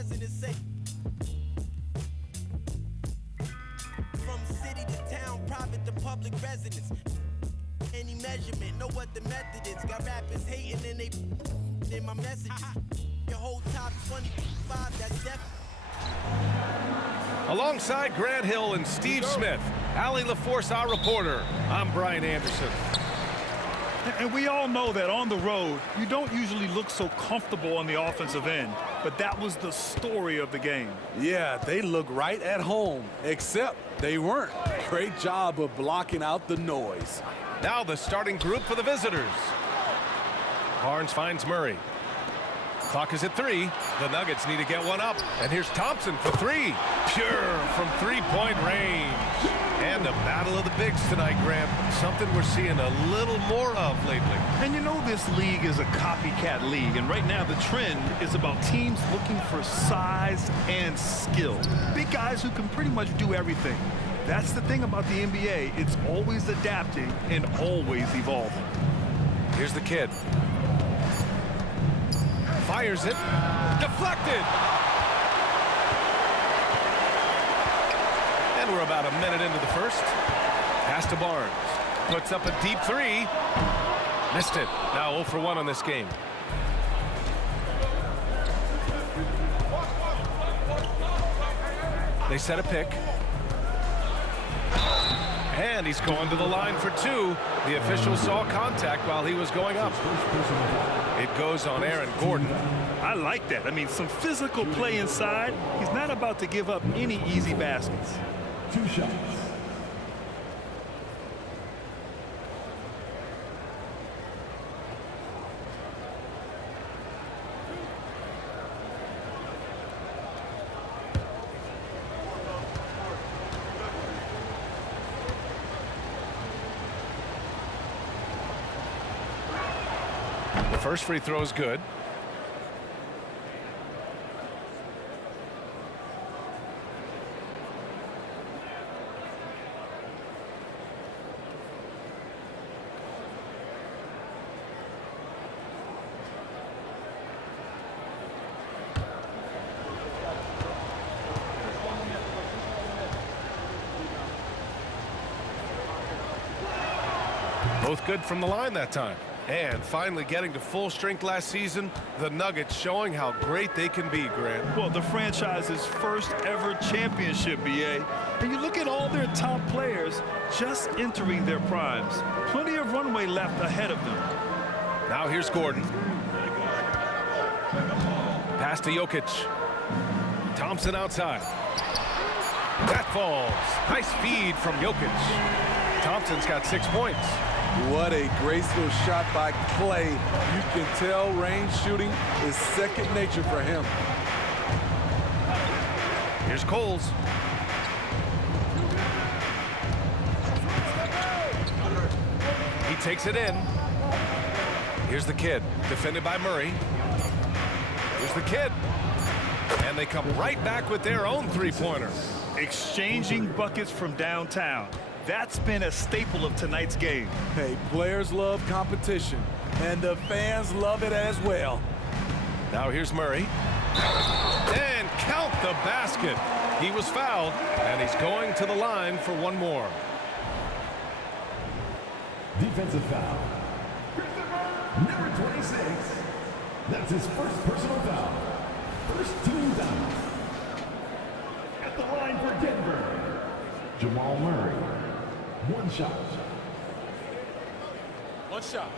presidents say. From city to town, private to public residence. Any measurement, know what the method is. Got rappers hating and they in my messages. Your whole top 25, that's definitely. Alongside Grant Hill and Steve Smith, Allie LaForce, our reporter. I'm Brian Anderson. And we all know that on the road, you don't usually look so comfortable on the offensive end. But that was the story of the game. Yeah, they look right at home, except they weren't. Great job of blocking out the noise. Now the starting group for the visitors. Barnes finds Murray. Clock is at 3. The Nuggets need to get one up. And here's Thompson for 3. Pure from three-point range. And a battle of the bigs tonight, Graham. Something we're seeing a little more of lately. And you know this league is a copycat league. And right now the trend is about teams looking for size and skill. Big guys who can pretty much do everything. That's the thing about the NBA. It's always adapting and always evolving. Here's the kid. Fires it. Deflected. And we're about a minute into the first. Pass to Barnes. Puts up a deep 3. Missed it. Now 0 for 1 on this game. They set a pick. And he's going to the line for 2. The official saw contact while he was going up. It goes on Aaron Gordon. I like that. I mean, some physical play inside. He's not about to give up any easy baskets. 2 shots. The first free throw is good. Both good from the line that time. And finally getting to full strength last season, the Nuggets showing how great they can be, Grant. Well, the franchise's first ever championship, BA. And you look at all their top players just entering their primes. Plenty of runway left ahead of them. Now here's Gordon. Pass to Jokic. Thompson outside. That falls. Nice feed from Jokic. Thompson's got 6 points. What a graceful shot by Clay. You can tell range shooting is second nature for him. Here's Coles. He takes it in. Here's the kid, defended by Murray. Here's the kid. And they come right back with their own three-pointer. Exchanging buckets from downtown. That's been a staple of tonight's game. Hey, players love competition, and the fans love it as well. Now here's Murray. And count the basket. He was fouled, and he's going to the line for one more. Defensive foul. Number 26. That's his first personal foul. First team foul. At the line for Denver, Jamal Murray. 1 shot. 1 shot.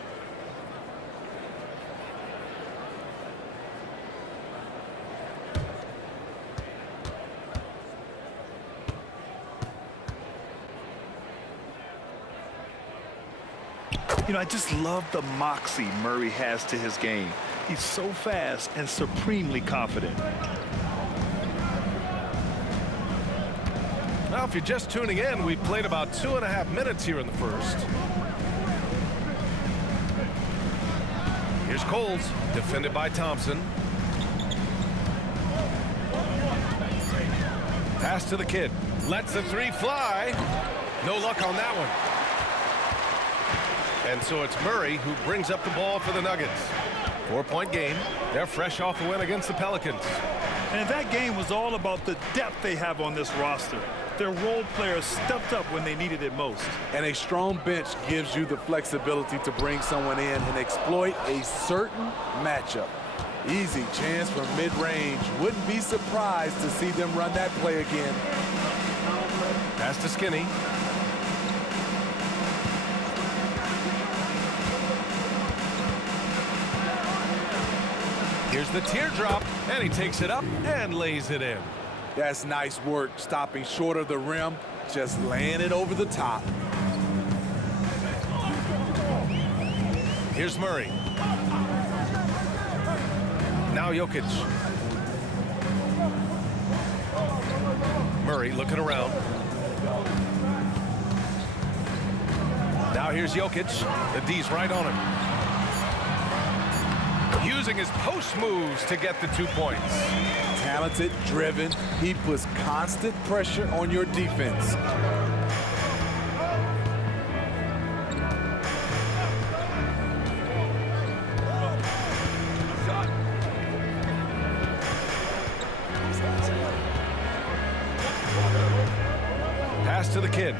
You know, I just love the moxie Murray has to his game. He's so fast and supremely confident. Now, if you're just tuning in, we've played about 2.5 minutes here in the first. Here's Coles, defended by Thompson. Pass to the kid. Lets the 3 fly. No luck on that one. And so it's Murray who brings up the ball for the Nuggets. 4-point game. They're fresh off a win against the Pelicans. And that game was all about the depth they have on this roster. Their role players stepped up when they needed it most. And a strong bench gives you the flexibility to bring someone in and exploit a certain matchup. Easy chance from mid-range. Wouldn't be surprised to see them run that play again. Pass to Skinny. Here's the teardrop, and he takes it up and lays it in. That's nice work, stopping short of the rim, just laying it over the top. Here's Murray. Now Jokic. Murray looking around. Now here's Jokic. The D's right on him. Using his post moves to get the 2 points. Talented, driven, he puts constant pressure on your defense. Pass to the kid.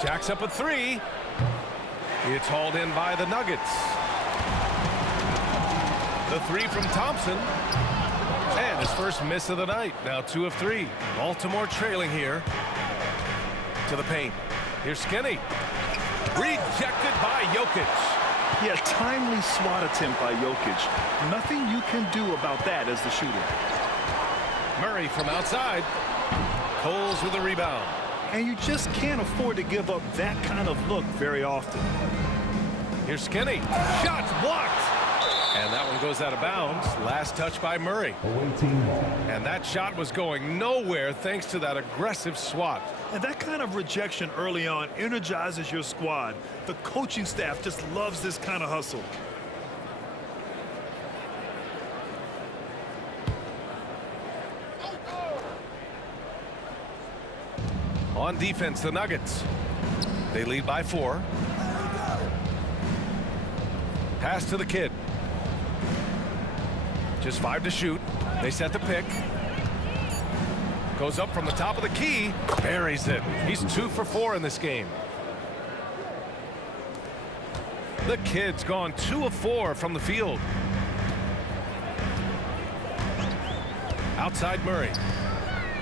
Jacks up a three. It's hauled in by the Nuggets. The three from Thompson. And his first miss of the night. Now 2 of 3. Baltimore trailing here. To the paint. Here's Skinny. Rejected by Jokic. Yeah, timely swat attempt by Jokic. Nothing you can do about that as the shooter. Murray from outside. Coles with a rebound. And you just can't afford to give up that kind of look very often. Here's Skinny. Shots blocked. And that one goes out of bounds. Last touch by Murray. And that shot was going nowhere thanks to that aggressive swat. And that kind of rejection early on energizes your squad. The coaching staff just loves this kind of hustle. On defense, the Nuggets. They lead by 4. Pass to the kid. Just 5 to shoot. They set the pick. Goes up from the top of the key. Buries it. He's 2 for 4 in this game. The kid's gone 2 of 4 from the field. Outside Murray.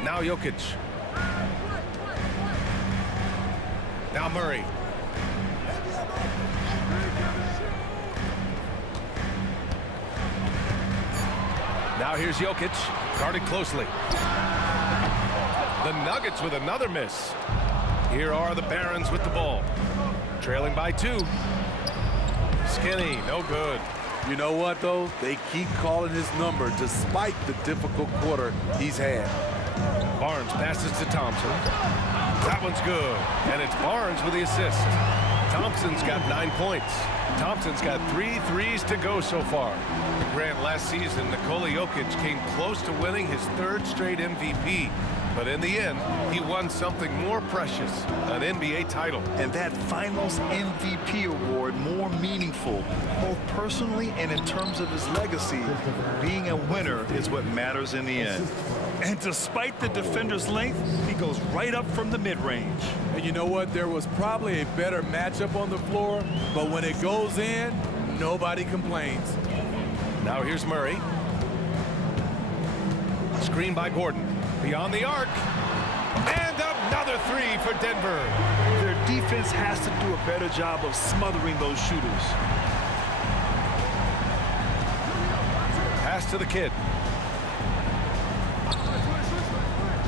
Now Jokic. Now Murray. Now here's Jokic, guarded closely. The Nuggets with another miss. Here are the Barons with the ball. Trailing by 2. Skinny, no good. You know what, though? They keep calling his number despite the difficult quarter he's had. Barnes passes to Thompson. That one's good. And it's Barnes with the assist. Thompson's got 9 points. Thompson's got 3 threes to go so far. Grant, last season, Nikola Jokic came close to winning his 3rd straight MVP. But in the end, he won something more precious, an NBA title. And that Finals MVP award more meaningful, both personally and in terms of his legacy. Being a winner is what matters in the end. And despite the defender's length, he goes right up from the mid-range. And you know what? There was probably a better matchup on the floor, but when it goes in, nobody complains. Now here's Murray. Screen by Gordon. Beyond the arc. And another 3 for Denver. Their defense has to do a better job of smothering those shooters. Pass to the kid.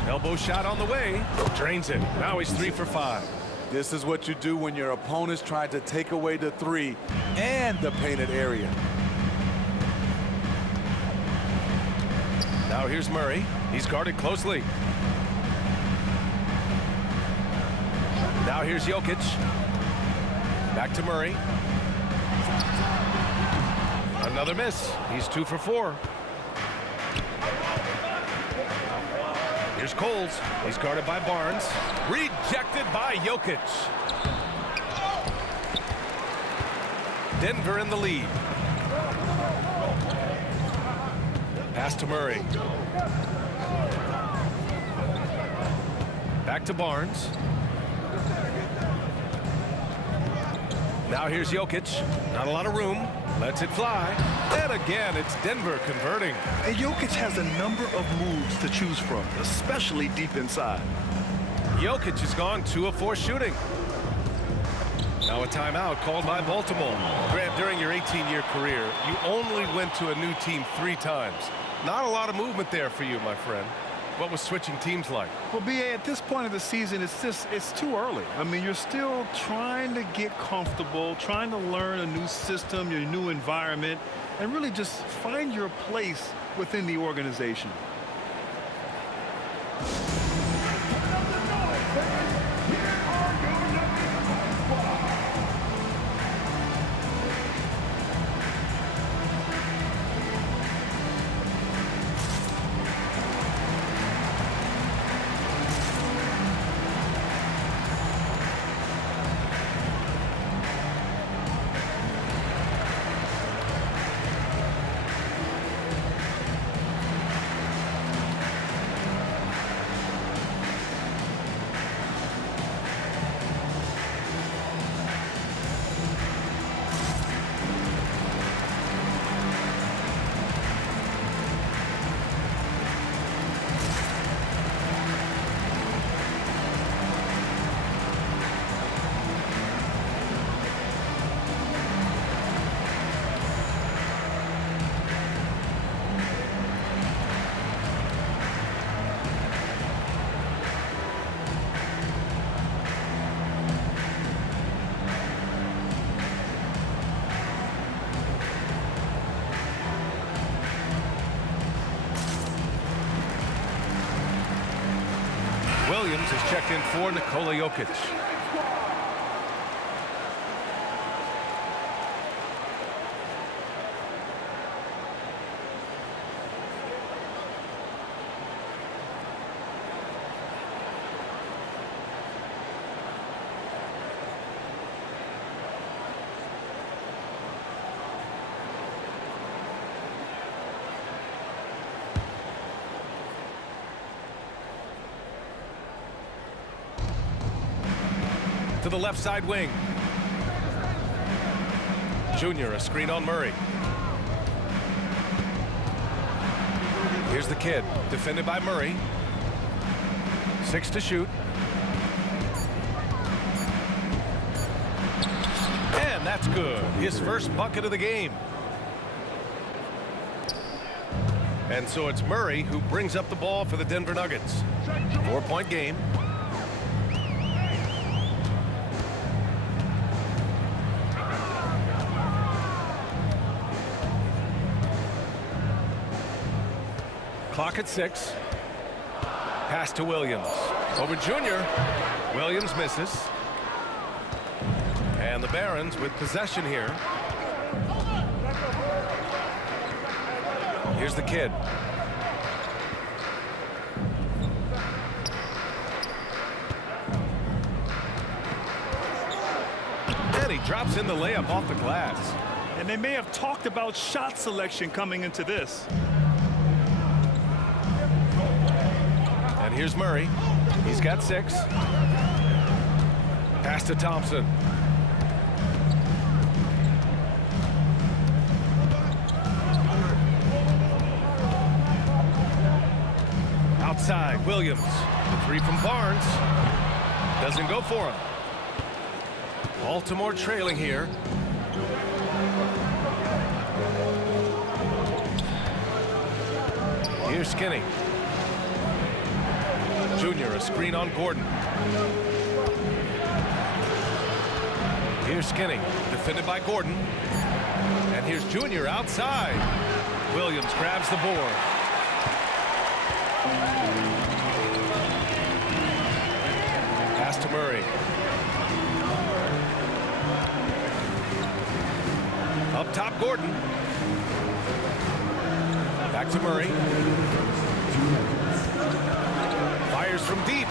Elbow shot on the way. Drains it. Now he's 3 for 5. This is what you do when your opponent's trying to take away the 3 and the painted area. Now here's Murray. He's guarded closely. Now here's Jokic. Back to Murray. Another miss. He's 2 for 4. Here's Coles. He's guarded by Barnes. Rejected by Jokic. Denver in the lead. Pass to Murray. Back to Barnes. Now here's Jokic. Not a lot of room. Lets it fly. And again, it's Denver converting. And Jokic has a number of moves to choose from, especially deep inside. Jokic has gone 2 of 4 shooting. Now a timeout called by Baltimore. Grant, during your 18-year career, you only went to a new team 3 times. Not a lot of movement there for you, my friend. What was switching teams like? Well, B.A., at this point of the season, it's too early. I mean, you're still trying to get comfortable, trying to learn a new system, your new environment, and really just find your place within the organization. Williams has checked in for Nikola Jokic. To the left side wing. Junior, a screen on Murray. Here's the kid, defended by Murray. 6 to shoot. And that's good. His first bucket of the game. And so it's Murray who brings up the ball for the Denver Nuggets. 4-point game. Clock at 6. Pass to Williams. Over Junior. Williams misses. And the Barons with possession here. Here's the kid. And he drops in the layup off the glass. And they may have talked about shot selection coming into this. And here's Murray. He's got 6. Pass to Thompson. Outside, Williams. The 3 from Barnes. Doesn't go for him. Baltimore trailing here. Here's Skinny. Junior, a screen on Gordon. Here's Skinny, defended by Gordon. And here's Junior outside. Williams grabs the board. Pass to Murray. Up top, Gordon. Back to Murray. Fires from deep.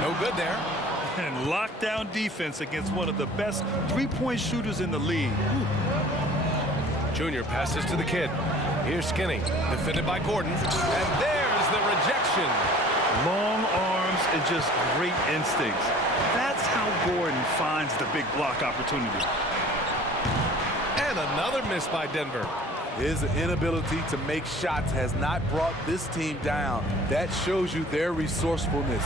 No good there. And lockdown defense against one of the best three-point shooters in the league. Ooh. Junior passes to the kid. Here's Skinny, defended by Gordon. And there's the rejection. Long arms and just great instincts. That's how Gordon finds the big block opportunity. And another miss by Denver. His inability to make shots has not brought this team down. That shows you their resourcefulness.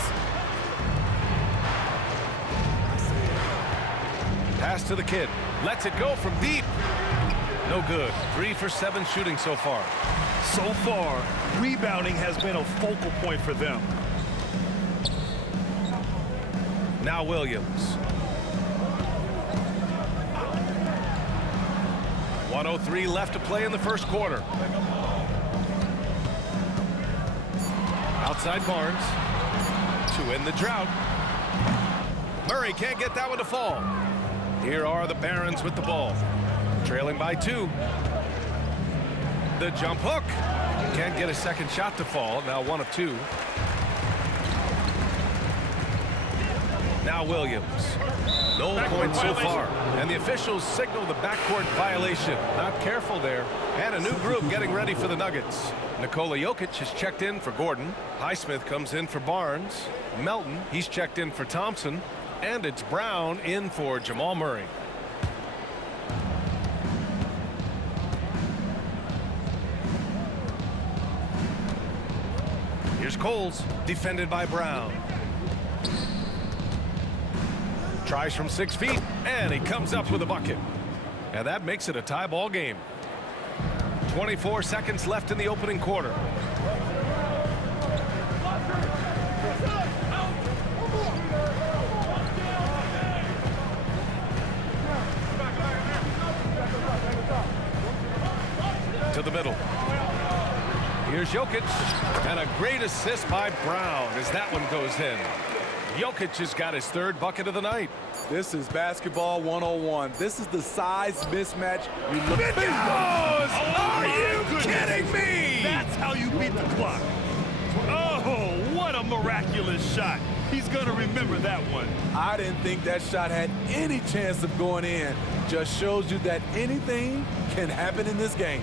Pass to the kid. Lets it go from deep. No good. 3 for 7 shooting so far. So far, rebounding has been a focal point for them. Now Williams. 1:03 left to play in the first quarter. Outside Barnes to end the drought. Murray can't get that one to fall. Here are the Barons with the ball. Trailing by 2. The jump hook. Can't get a second shot to fall. Now 1 of 2. Now Williams. No points so far. And the officials signal the backcourt violation. Not careful there. And a new group getting ready for the Nuggets. Nikola Jokic has checked in for Gordon. Highsmith comes in for Barnes. Melton, he's checked in for Thompson. And it's Brown in for Jamal Murray. Here's Coles, defended by Brown. Tries from 6 feet, and he comes up with a bucket. And that makes it a tie ball game. 24 seconds left in the opening quarter. To the middle. Here's Jokic, and a great assist by Brown as that one goes in. Jokic has got his 3rd bucket of the night. This is basketball 101. This is the size mismatch you look It goes! Are you kidding me? That's how you beat the clock. Oh, what a miraculous shot. He's going to remember that one. I didn't think that shot had any chance of going in. Just shows you that anything can happen in this game.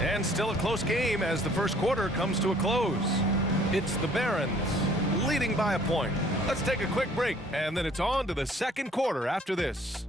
And still a close game as the first quarter comes to a close. It's the Barons leading by a point. Let's take a quick break, and then it's on to the second quarter after this.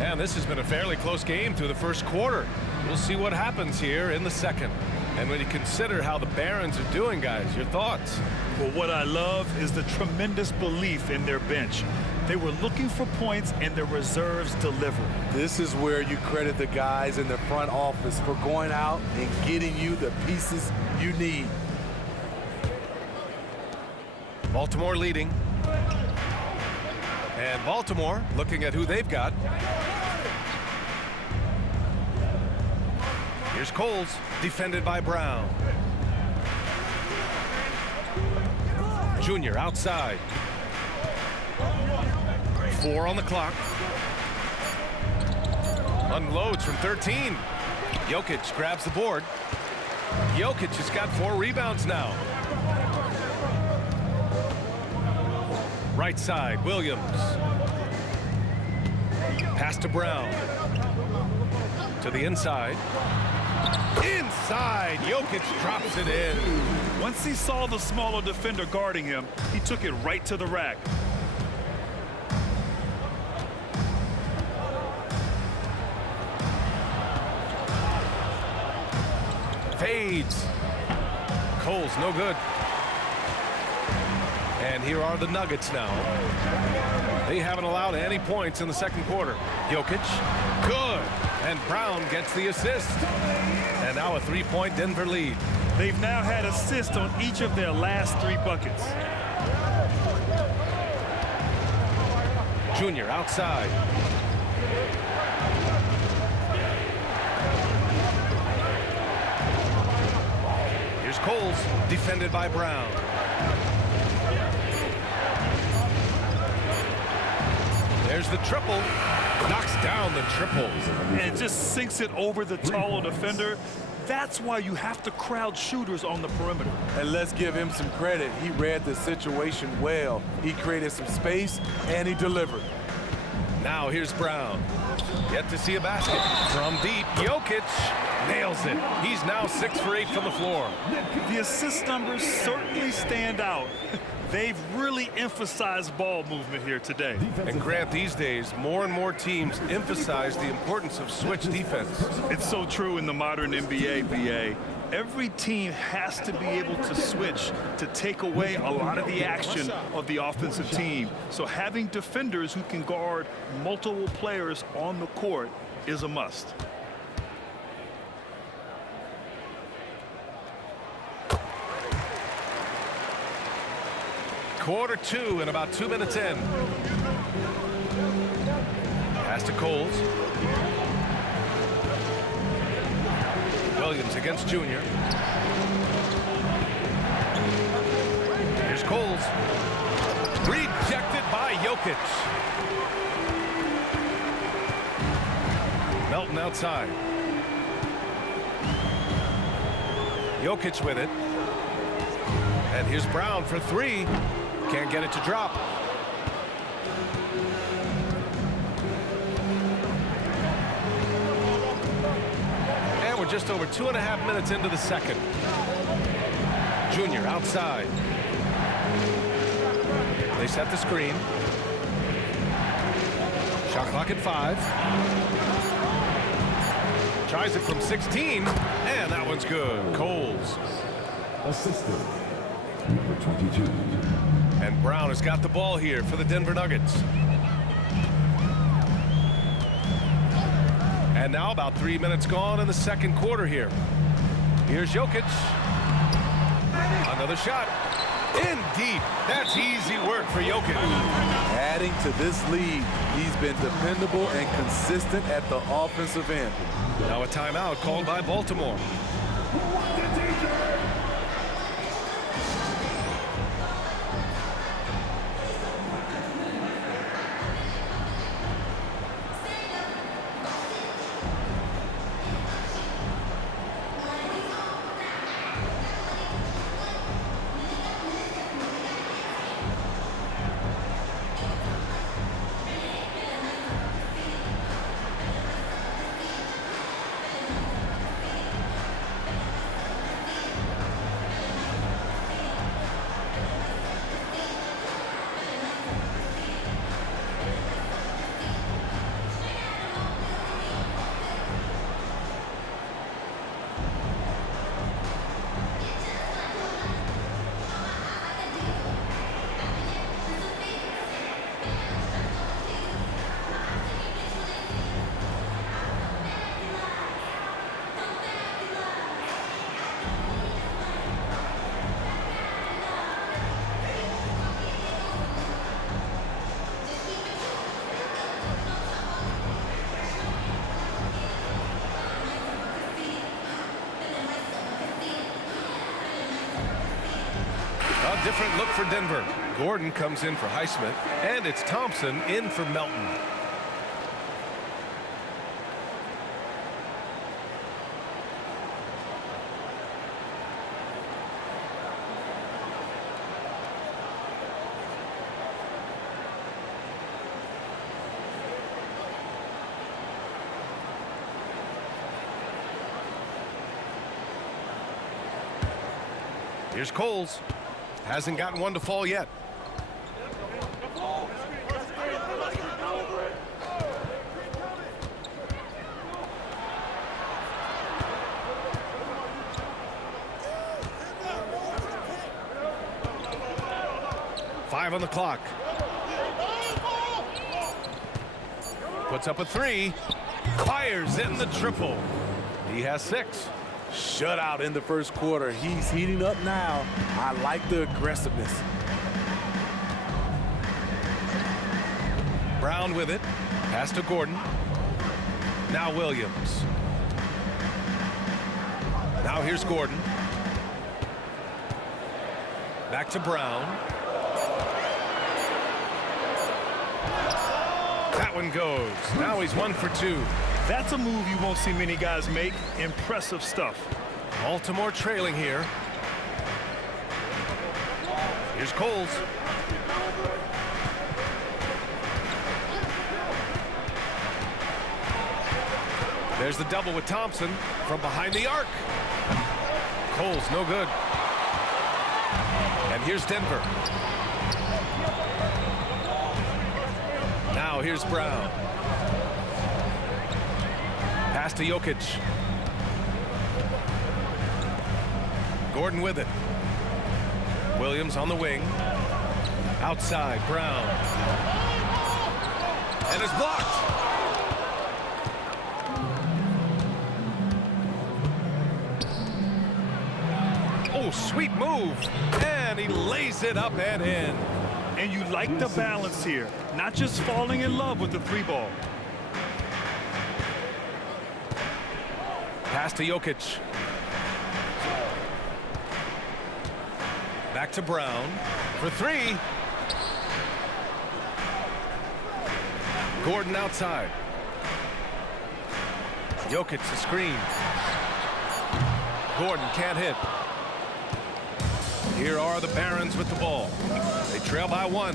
And this has been a fairly close game through the first quarter. We'll see what happens here in the second. And when you consider how the Barons are doing, guys, your thoughts? Well, what I love is the tremendous belief in their bench. They were looking for points, and their reserves delivered. This is where you credit the guys in the front office for going out and getting you the pieces you need. Baltimore leading. And Baltimore looking at who they've got. Here's Coles, defended by Brown. Junior outside. 4 on the clock. Unloads from 13. Jokic grabs the board. Jokic has got 4 rebounds now. Right side, Williams. Pass to Brown. To the inside. Inside, Jokic drops it in. Once he saw the smaller defender guarding him, he took it right to the rack. Fades. Coles, no good. And here are the Nuggets now. They haven't allowed any points in the second quarter. Jokic, good. And Brown gets the assist. And now a 3-point Denver lead. They've now had assists on each of their last 3 buckets. Junior outside. Here's Coles, defended by Brown. There's the triple. Knocks down the triple. And just sinks it over the taller defender. That's why you have to crowd shooters on the perimeter. And let's give him some credit. He read the situation well. He created some space, and he delivered. Now here's Brown. Yet to see a basket. From deep, Jokic nails it. He's now 6 for 8 from the floor. The assist numbers certainly stand out. They've really emphasized ball movement here today. And Grant, these days, more and more teams emphasize the importance of switch defense. It's so true in the modern NBA, BA. Every team has to be able to switch to take away a lot of the action of the offensive team. So having defenders who can guard multiple players on the court is a must. Quarter 2 and about 2 minutes in. Pass to Coles. Williams against Junior. Here's Coles. Rejected by Jokic. Melton outside. Jokic with it. And here's Brown for 3. Can't get it to drop. And we're just over 2.5 minutes into the second. Junior outside. They set the screen. Shot clock at 5. Tries it from 16, and that one's good. Coles. Assistant, number 22. And Brown has got the ball here for the Denver Nuggets. And now about 3 minutes gone in the second quarter here. Here's Jokic. Another shot. In deep. That's easy work for Jokic. Adding to this lead, he's been dependable and consistent at the offensive end. Now a timeout called by Baltimore. A different look for Denver. Gordon comes in for Highsmith, and it's Thompson in for Melton. Here's Coles. Hasn't gotten one to fall yet. Five on the clock. Puts up a 3. Fires in the triple. He has 6. Shutout in the first quarter. He's heating up now. I like the aggressiveness. Brown with it. Pass to Gordon. Now Williams. Now here's Gordon. Back to Brown. That one goes. Now he's 1 for 2. That's a move you won't see many guys make. Impressive stuff. Baltimore trailing here. Here's Coles. There's the double with Thompson from behind the arc. Coles, no good. And here's Denver. Now here's Brown. Pass to Jokic. Gordon with it. Williams on the wing. Outside, Brown. And it's blocked. Oh, sweet move. And he lays it up and in. And you like the balance here. Not just falling in love with the 3-ball. Pass to Jokic. Back to Brown for 3. Gordon outside. Jokic the screen. Gordon can't hit. Here are the Barons with the ball. They trail by 1.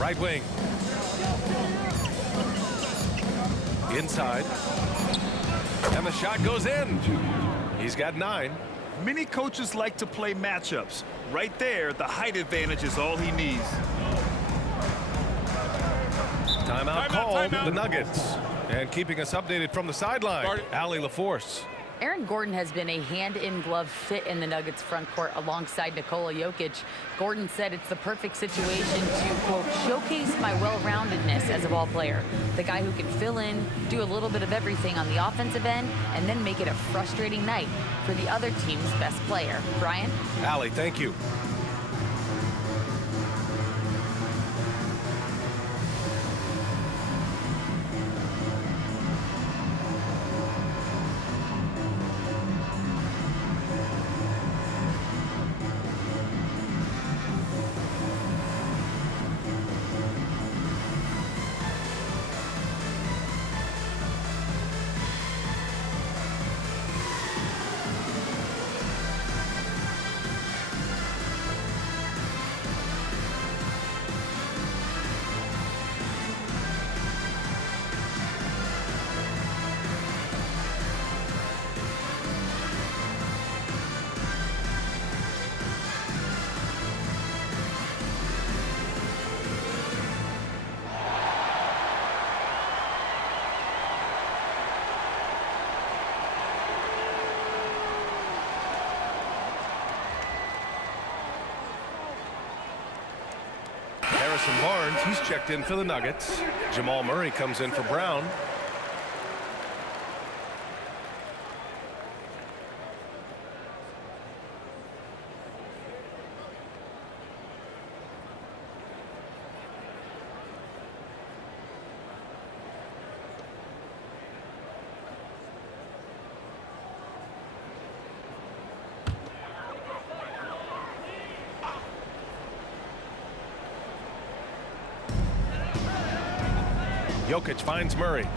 Right wing. Inside. And the shot goes in. He's got 9. Many coaches like to play matchups. Right there, the height advantage is all he needs. Timeout called, the Nuggets. And keeping us updated from the sideline, Allie LaForce. Aaron Gordon has been a hand-in-glove fit in the Nuggets front court alongside Nikola Jokic. Gordon said it's the perfect situation to, quote, showcase my well-roundedness as a ball player. The guy who can fill in, do a little bit of everything on the offensive end, and then make it a frustrating night for the other team's best player. Brian? Allie, thank you. Harrison Barnes, he's checked in for the Nuggets. Jamal Murray comes in for Brown. Jokic finds Murray.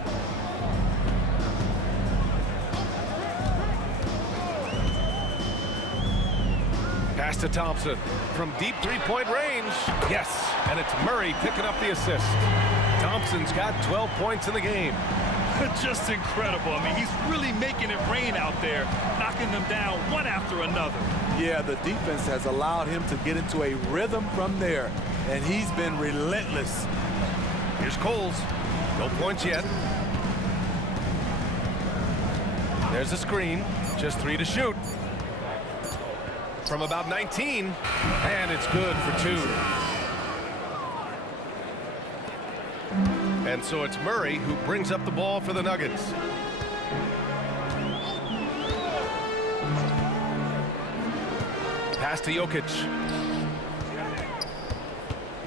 Pass to Thompson from deep three-point range. Yes, and it's Murray picking up the assist. Thompson's got 12 points in the game. Just incredible. I mean, he's really making it rain out there, knocking them down one after another. Yeah, the defense has allowed him to get into a rhythm from there, and he's been relentless. Here's Coles. No points yet. There's a screen. Just 3 to shoot. From about 19. And it's good for 2. And so it's Murray who brings up the ball for the Nuggets. Pass to Jokic.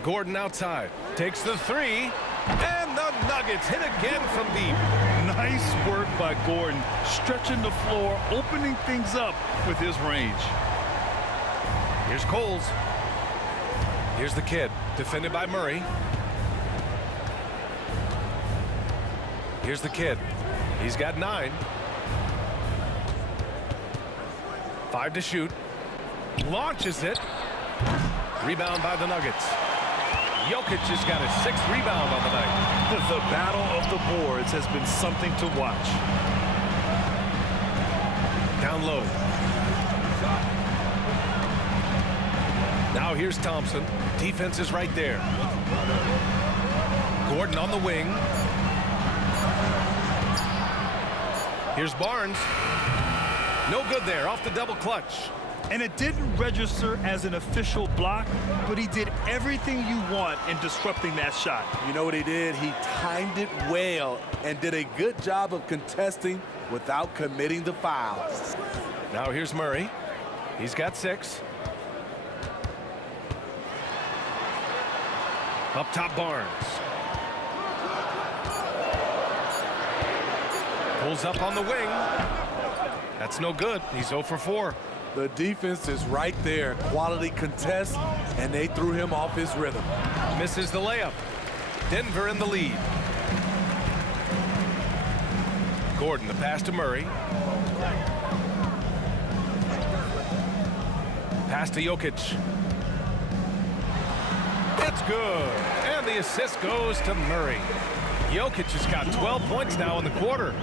Gordon outside. Takes the 3. And the Nuggets hit again from deep. Nice work by Gordon, stretching the floor, opening things up with his range. Here's Coles. Here's the kid, defended by Murray. Here's the kid. He's got 9. 5 to shoot. Launches it. Rebound by the Nuggets. Jokic has got his 6th rebound on the night. The battle of the boards has been something to watch. Down low. Now here's Thompson. Defense is right there. Gordon on the wing. Here's Barnes. No good there, off the double clutch. And it didn't register as an official block, but he did everything you want in disrupting that shot. You know what he did? He timed it well and did a good job of contesting without committing the foul. Now here's Murray. He's got 6. Up top, Barnes. Pulls up on the wing. That's no good. He's 0 for 4. The defense is right there. Quality contest, and they threw him off his rhythm. Misses the layup. Denver in the lead. Gordon, the pass to Murray. Pass to Jokic. It's good. And the assist goes to Murray. Jokic has got 12 points now in the quarter.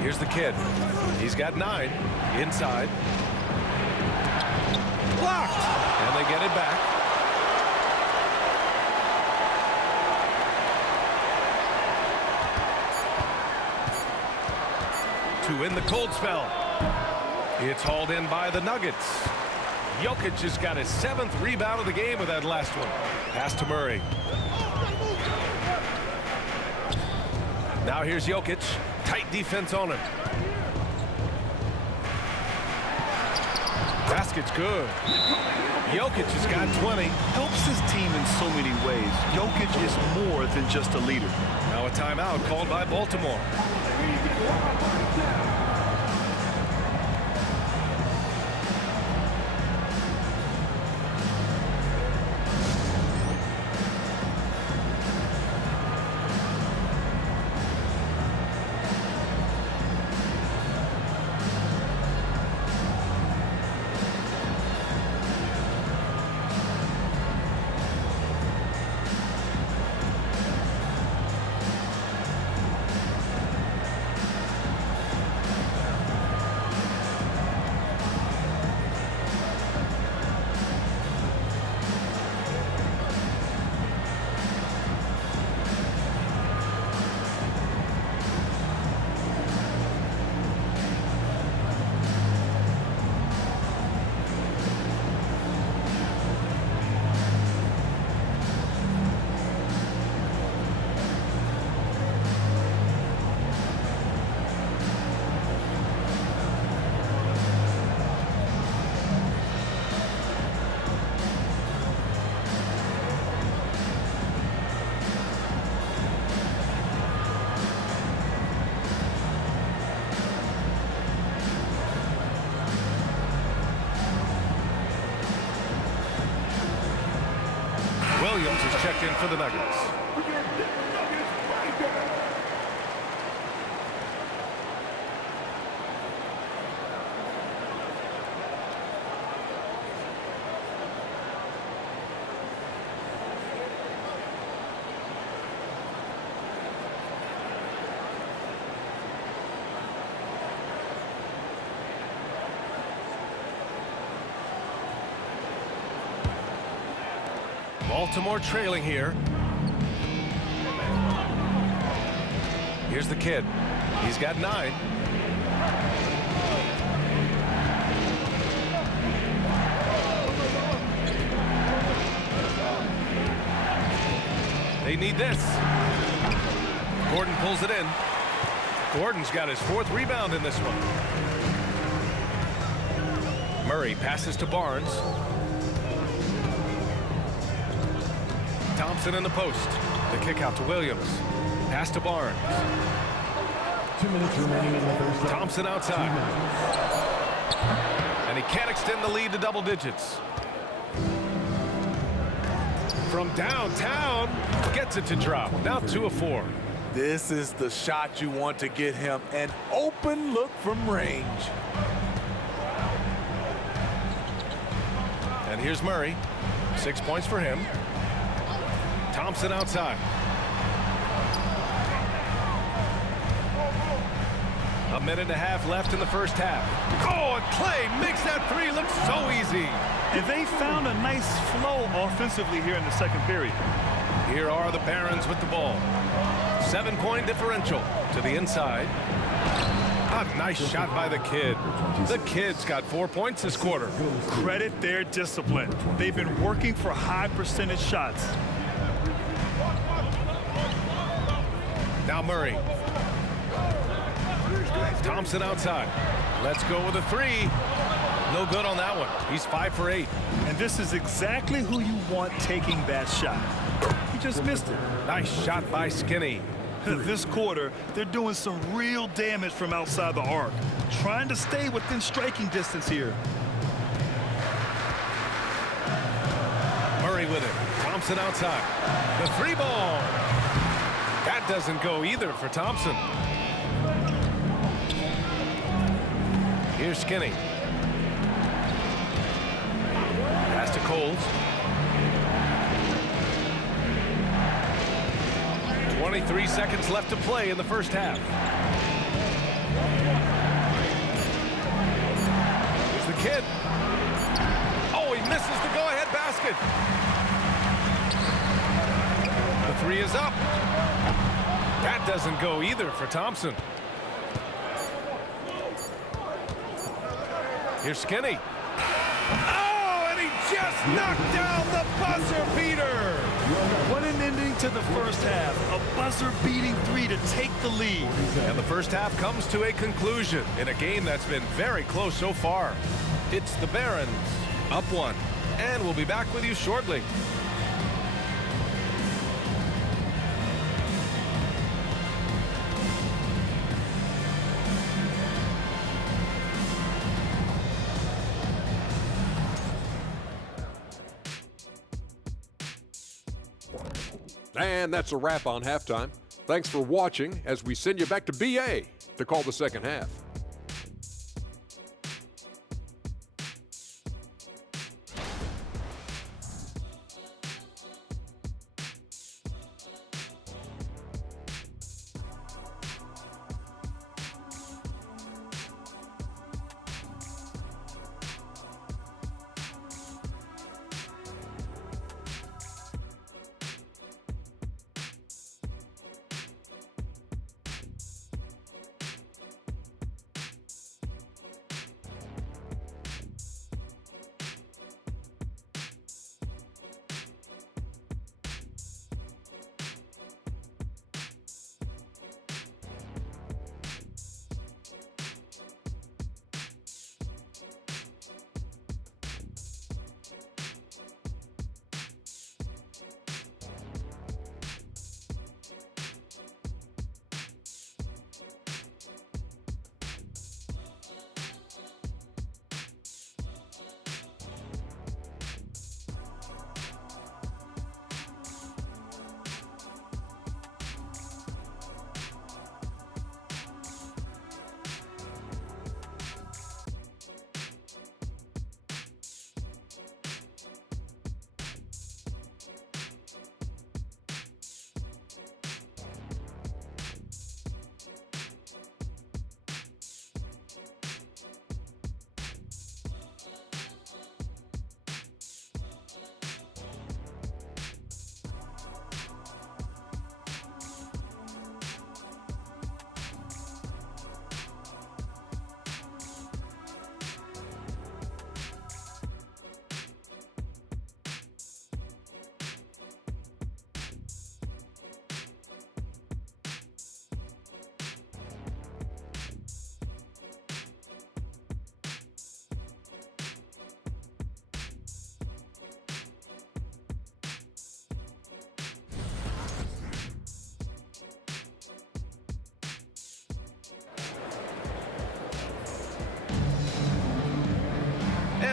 Here's the kid. He's got 9. Inside. Blocked. And they get it back. To win the cold spell. It's hauled in by the Nuggets. Jokic has got his 7th rebound of the game with that last one. Pass to Murray. Now here's Jokic. Tight defense on him. Basket's good. Jokic has got 20. Helps his team in so many ways. Jokic is more than just a leader. Now a timeout called by Baltimore. Williams is checked in for the Nuggets. Baltimore trailing here. Here's the kid. He's got 9. They need this. Gordon pulls it in. Gordon's got his 4th rebound in this one. Murray passes to Barnes. Thompson in the post. The kick out to Williams. Pass to Barnes. 2 minutes remaining in the first half. Thompson outside. And he can't extend the lead to double digits. From downtown, gets it to drop. Now 2 of 4. This is the shot you want to get him an open look from range. And here's Murray. 6 points for him. Thompson outside. A minute and a half left in the first half. Oh, and Clay makes that three look so easy. And they found a nice flow offensively here in the second period. Here are the Barons with the ball. 7-point differential to the inside. A nice shot by the kid. The kid's got 4 points this quarter. Credit their discipline. They've been working for high percentage shots. Now Murray. Thompson outside. Let's go with a three. No good on that one. He's 5 for 8. And this is exactly who you want taking that shot. He just missed it. Nice shot by Skinny. This quarter, they're doing some real damage from outside the arc, trying to stay within striking distance here. Murray with it. Thompson outside. The three ball. That doesn't go either for Thompson. Here's Skinny. Pass to Coles. 23 seconds left to play in the first half. Here's the kid. Oh, he misses the go-ahead basket. The three is up. That doesn't go either for Thompson. Here's Skinny. Oh, and he just knocked down the buzzer beater. What an ending to the first half. A buzzer-beating three to take the lead. And the first half comes to a conclusion in a game that's been very close so far. It's the Barons up 1. And we'll be back with you shortly. And that's a wrap on halftime. Thanks for watching as we send you back to BA to call the second half.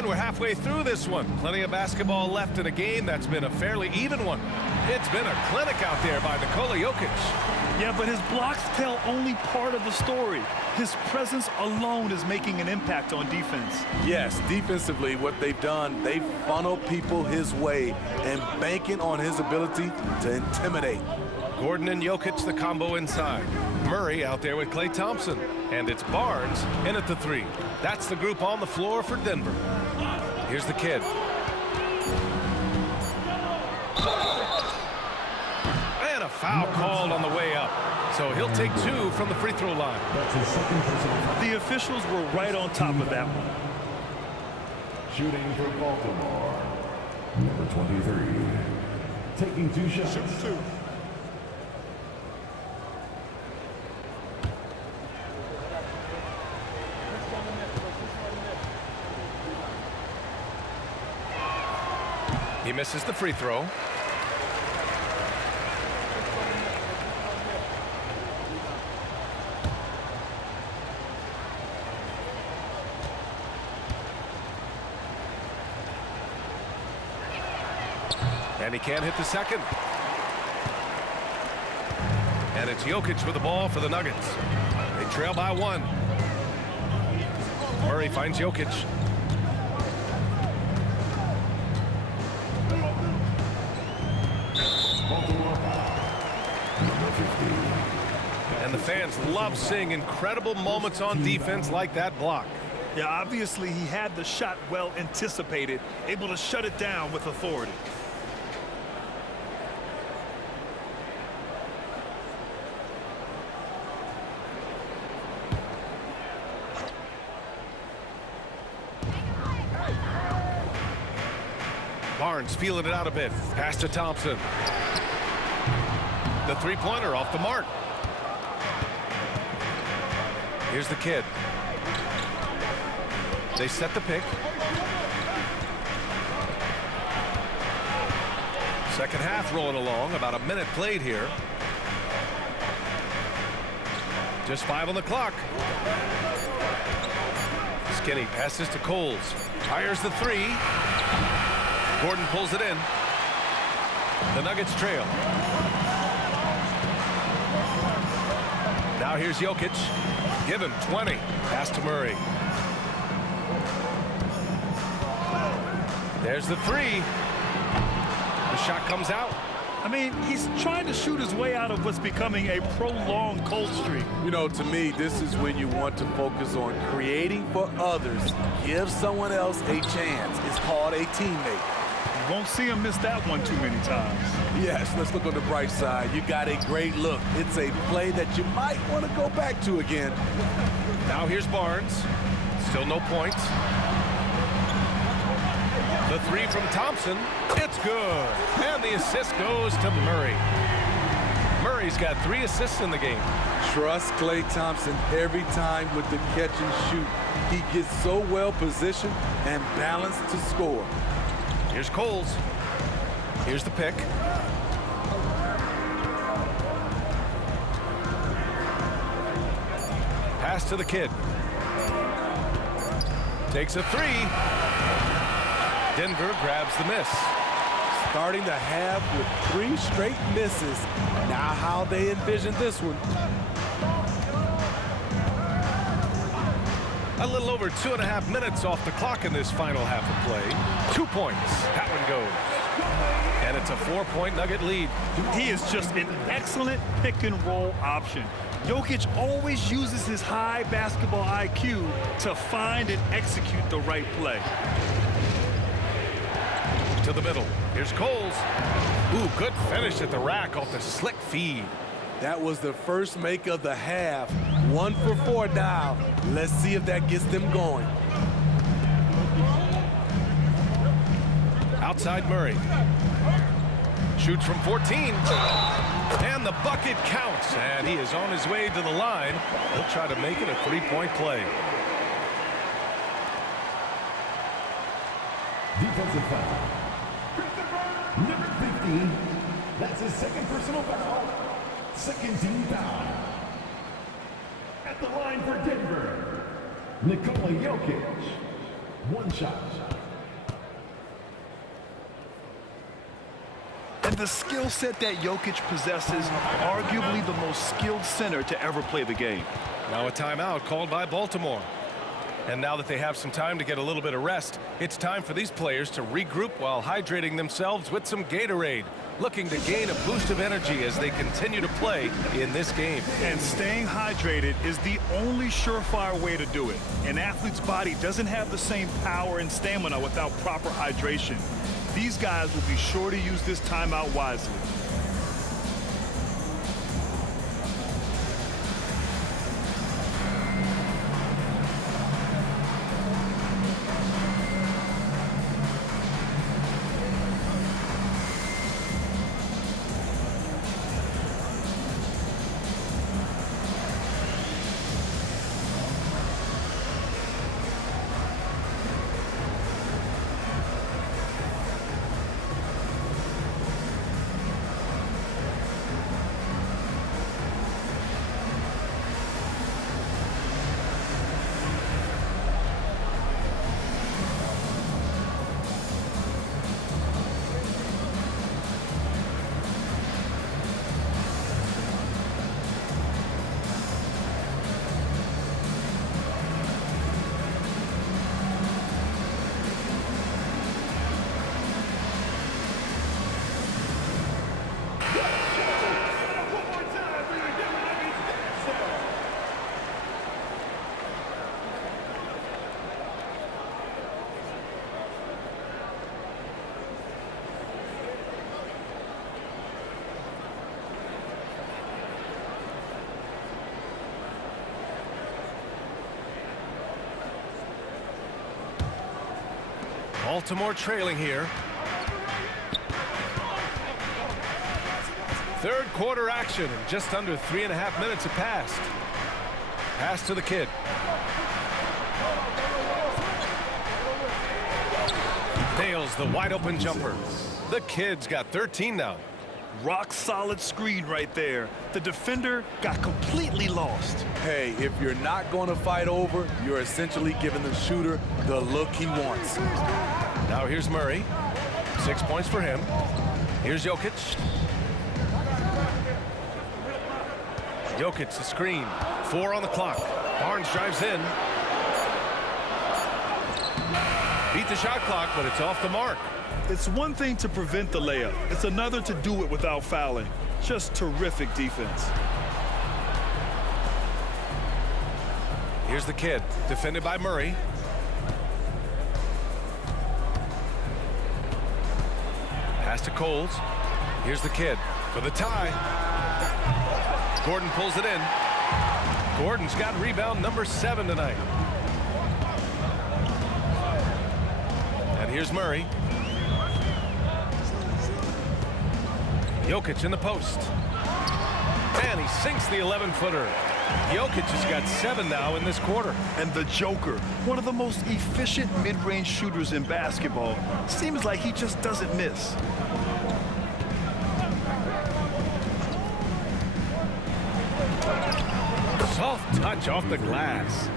And we're halfway through this one. Plenty of basketball left in a game that's been a fairly even one. It's been a clinic out there by Nikola Jokic. Yeah, but his blocks tell only part of the story. His presence alone is making an impact on defense. Yes, defensively, what they've done, they've funneled people his way and banking on his ability to intimidate. Gordon and Jokic, the combo inside. Murray out there with Klay Thompson. And it's Barnes in at the 3. That's the group on the floor for Denver. Here's the kid. And a foul called on the way up. So he'll take 2 from the free throw line. That's his second personal foul. The officials were right on top of that one. Shooting for Baltimore. Number 23. Taking 2 shots. Shooting 2. He misses the free throw. And he can't hit the second. And it's Jokic with the ball for the Nuggets. They trail by 1. Murray finds Jokic. And the fans love seeing incredible moments on defense like that block. Yeah, obviously he had the shot well anticipated, able to shut it down with authority. Barnes feeling it out a bit. Pass to Thompson. The three-pointer off the mark. Here's the kid. They set the pick. Second half rolling along. About a minute played here. Just 5 on the clock. Skinny passes to Coles. Fires the 3. Gordon pulls it in. The Nuggets trail. Now here's Jokic. Give him 20. Pass to Murray. There's the 3. The shot comes out. I mean, he's trying to shoot his way out of what's becoming a prolonged cold streak. You know, to me, this is when you want to focus on creating for others. Give someone else a chance. It's called a teammate. You won't see him miss that one too many times. Yes, let's look on the bright side. You got a great look. It's a play that you might want to go back to again. Now here's Barnes. Still no points. The 3 from Thompson. It's good. And the assist goes to Murray. Murray's got 3 assists in the game. Trust Klay Thompson every time with the catch and shoot. He gets so well positioned and balanced to score. Here's Coles. Here's the pick. Pass to the kid. Takes a 3. Denver grabs the miss. Starting the half with 3 straight misses. Now how they envision this one. A little over 2.5 minutes off the clock in this final half of play. 2 points. That one goes. And it's a 4-point Nugget lead. He is just an excellent pick-and-roll option. Jokic always uses his high basketball IQ to find and execute the right play. To the middle. Here's Coles. Ooh, good finish at the rack off the slick feed. That was the first make of the half. 1 for 4 now. Let's see if that gets them going. Outside Murray. Shoots from 14. And the bucket counts. And he is on his way to the line. He'll try to make it a 3-point play. Defensive foul. Number 15. That's his second personal foul. Second team foul. At the line for Denver, Nikola Jokic. 1 shot. And the skill set that Jokic possesses, arguably the most skilled center to ever play the game. Now a timeout called by Baltimore. And now that they have some time to get a little bit of rest, it's time for these players to regroup while hydrating themselves with some Gatorade, looking to gain a boost of energy as they continue to play in this game. And staying hydrated is the only surefire way to do it. An athlete's body doesn't have the same power and stamina without proper hydration. These guys will be sure to use this timeout wisely. Baltimore trailing here. Third quarter action, and just under 3.5 minutes have passed. Pass to the kid. Nails the wide open jumper. The kid's got 13 now. Rock solid screen right there. The defender got completely lost. Hey, if you're not going to fight over, you're essentially giving the shooter the look he wants. Now here's Murray. 6 points for him. Here's Jokic. Jokic, the screen. 4 on the clock. Barnes drives in. Beat the shot clock, but it's off the mark. It's one thing to prevent the layup. It's another to do it without fouling. Just terrific defense. Here's the kid, defended by Murray. Pass to Coles. Here's the kid for the tie. Gordon pulls it in. Gordon's got rebound number 7 tonight. And here's Murray. Jokic in the post. And he sinks the 11-footer. Jokic has got 7 now in this quarter. And the Joker, one of the most efficient mid-range shooters in basketball, seems like he just doesn't miss. Soft touch off the glass.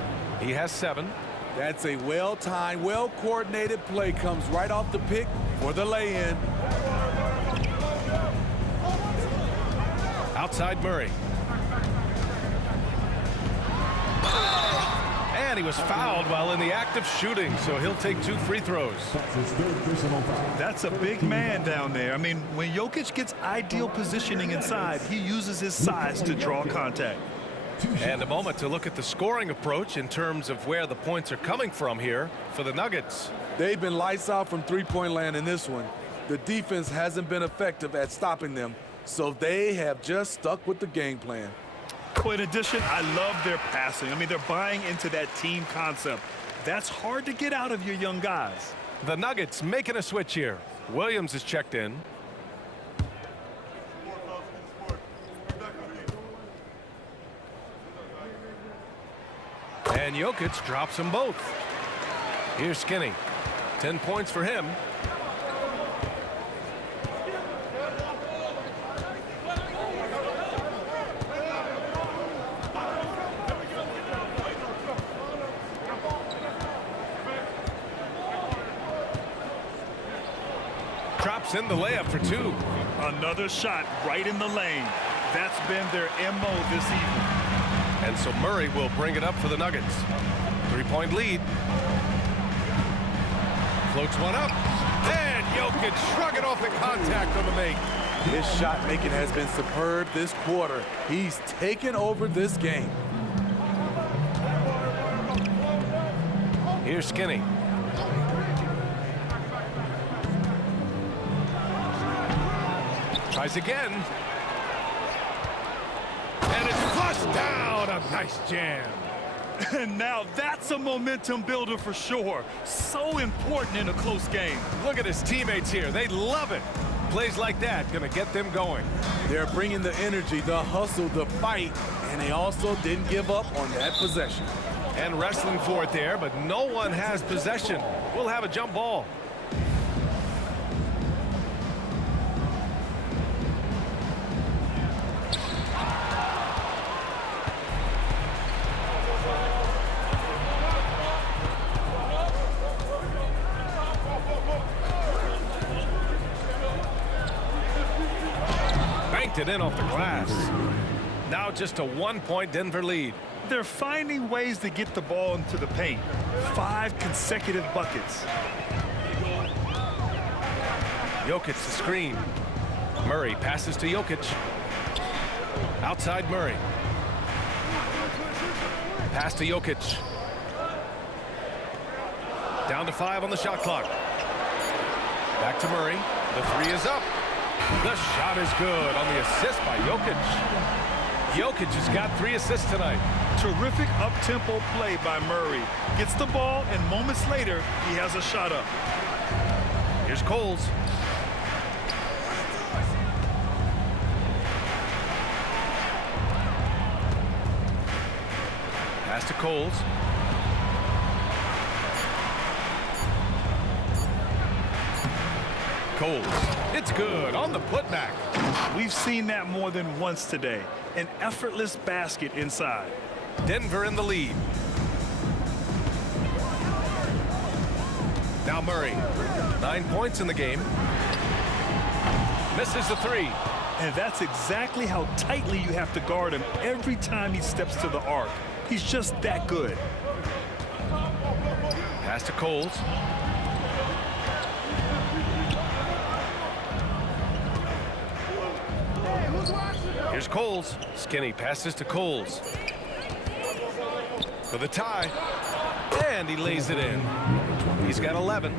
He has 7. That's a well-timed, well-coordinated play. Comes right off the pick for the lay-in. Outside Murray. And he was fouled while in the act of shooting, so he'll take 2 free throws. That's his 3rd personal foul. That's a big man down there. I mean, when Jokic gets ideal positioning inside, he uses his size to draw contact. And a moment to look at the scoring approach in terms of where the points are coming from here for the Nuggets. They've been lights out from three-point land in this one. The defense hasn't been effective at stopping them, so they have just stuck with the game plan. Well, in addition, I love their passing. I mean, they're buying into that team concept. That's hard to get out of your young guys. The Nuggets making a switch here. Williams is checked in. And Jokic drops them both. Here's Skinny. 10 points for him. Drops in the layup for two. Another shot right in the lane. That's been their MO this evening. And so Murray will bring it up for the Nuggets. 3-point lead. Floats one up. And Jokic shrugging off the contact on the make. His shot making has been superb this quarter. He's taken over this game. Here's Skinny. Tries again. And it's flushed down. A nice jam. And now that's a momentum builder for sure. So important in a close game. Look at his teammates here. They love it. Plays like that going to get them going. They're bringing the energy, the hustle, the fight, and they also didn't give up on that possession. And wrestling for it there, but no one has possession. We'll have a jump ball. Banked it in off the glass. Now just a 1-point Denver lead. They're finding ways to get the ball into the paint. 5 consecutive buckets. Jokic the screen. Murray passes to Jokic. Outside Murray. Pass to Jokic. Down to 5 on the shot clock. Back to Murray. The 3 is up. The shot is good on the assist by Jokic. Jokic has got 3 assists tonight. Terrific up-tempo play by Murray. Gets the ball, and moments later, he has a shot up. Here's Coles. Pass to Coles. Coles. It's good on the putback. We've seen that more than once today. An effortless basket inside. Denver in the lead. Now Murray. 9 points in the game. Misses the 3. And that's exactly how tightly you have to guard him every time he steps to the arc. He's just that good. Pass to Coles. Here's Coles. Skinny passes to Coles. For the tie. And he lays it in. He's got 11.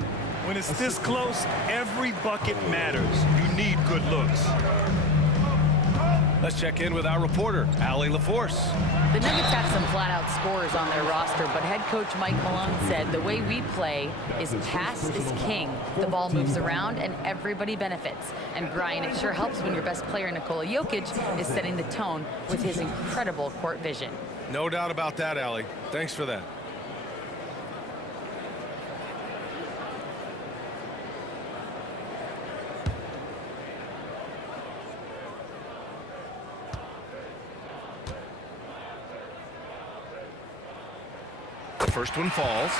When it's this close, every bucket matters. You need good looks. Let's check in with our reporter, Allie LaForce. The Nuggets have some flat-out scorers on their roster, but head coach Mike Malone said the way we play is pass is king. The ball moves around and everybody benefits. And Brian, it sure helps when your best player, Nikola Jokic, is setting the tone with his incredible court vision. No doubt about that, Allie. Thanks for that. First one falls.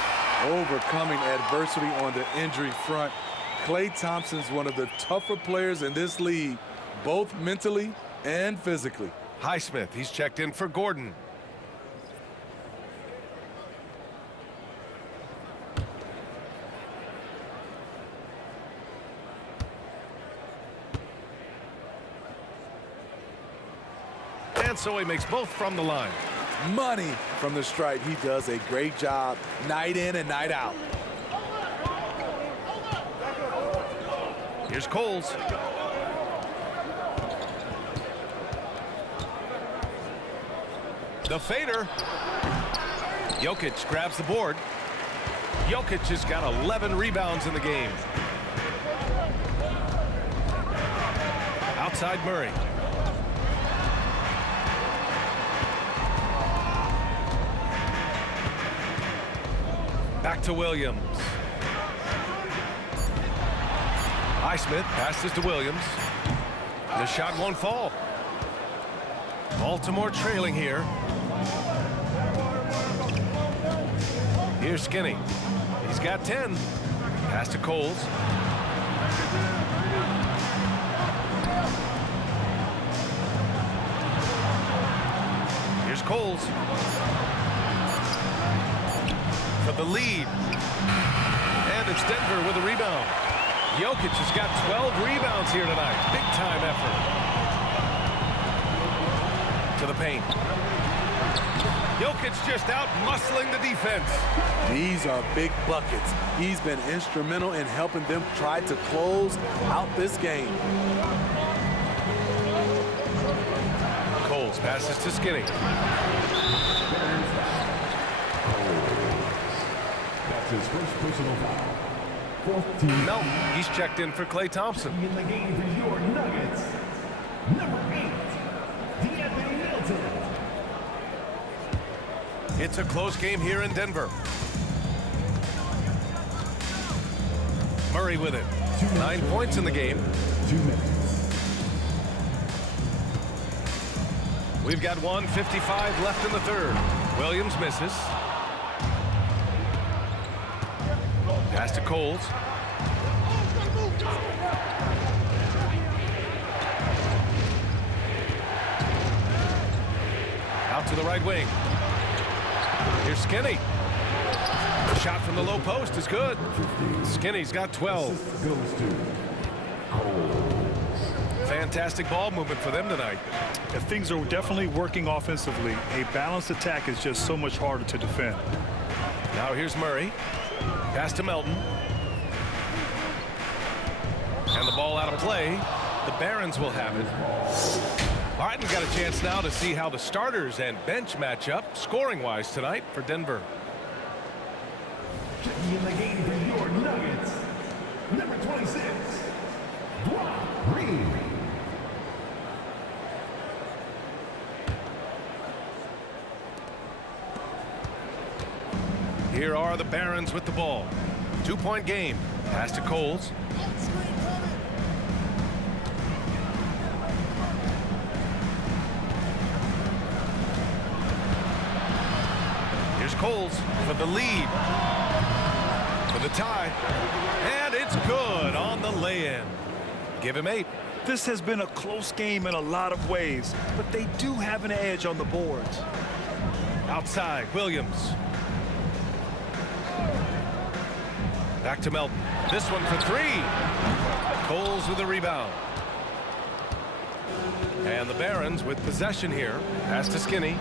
Overcoming adversity on the injury front. Klay Thompson's one of the tougher players in this league, both mentally and physically. Highsmith, he's checked in for Gordon. And so he makes both from the line. Money from the stripe. He does a great job night in and night out. Here's Coles. The fader. Jokic grabs the board. Jokic has got 11 rebounds in the game. Outside Murray. Back to Williams. Highsmith passes to Williams. The shot won't fall. Baltimore trailing here. Here's Skinny. He's got 10. Pass to Coles. Here's Coles for the lead. And it's Denver with a rebound. Jokic has got 12 rebounds here tonight. Big time effort. To the paint. Jokic just out muscling the defense. These are big buckets. He's been instrumental in helping them try to close out this game. Coles passes to Skinny. That's his first personal foul. 14. No, he's checked in for Klay Thompson. In the game for your Nuggets, number 8, De'Anthony Middleton. It's a close game here in Denver. Murray with it. 9 points in the game. 2 minutes. We've got 1:55 left in the third. Williams misses. Pass to Coles. Out to the right wing. Here's Skinny. The shot from the low post is good. Skinny's got 12. Goes to Coles. Fantastic ball movement for them tonight. If things are definitely working offensively, a balanced attack is just so much harder to defend. Now here's Murray. Pass to Melton. And the ball out of play. The Barons will have it. All right, we've got a chance now to see how the starters and bench match up scoring-wise tonight for Denver. Checking in the game for your Nuggets, number 26, Brock Reed. Here are the Barons with the ball. 2-point game. Pass to Coles. Here's Coles for the lead. For the tie. And it's good on the lay-in. Give him 8. This has been a close game in a lot of ways, but they do have an edge on the boards. Outside, Williams. Back to Melton. This one for 3. Coles with the rebound. And the Barons with possession here. Pass to Skinny.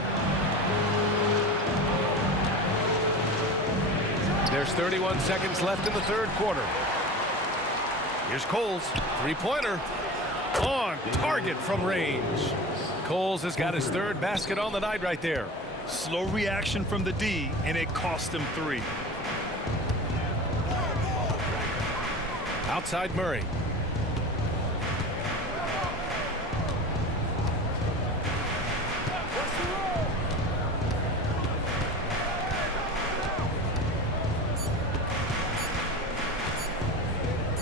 There's 31 seconds left in the third quarter. Here's Coles. 3-pointer. On target from range. Coles has got his third basket on the night right there. Slow reaction from the D, and it cost him 3. Outside Murray.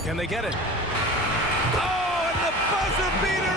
Can they get it? Oh, and the buzzer beater